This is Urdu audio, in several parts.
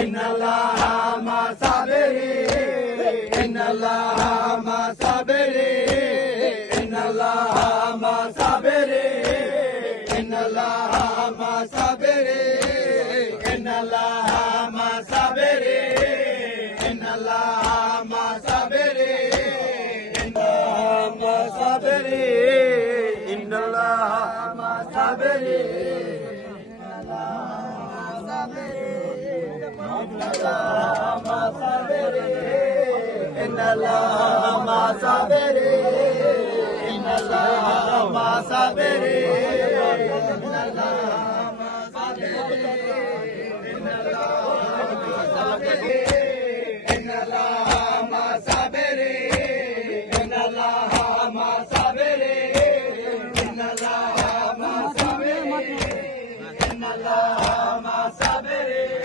إن الله مع الصابرين إن الله مع الصابرين إن الله مع الصابرين إن الله مع الصابرين إن الله مع الصابرين إن الله مع الصابرين إن الله مع الصابرين إن الله مع الصابرين إن الله مع الصابرين إن الله مع الصابرين إن الله مع الصابرين إن الله مع الصابرين إن الله مع الصابرين إن الله مع الصابرين إن الله مع الصابرين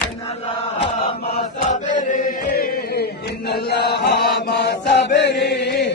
إن الله مع الصابرين إن الله مع الصابرين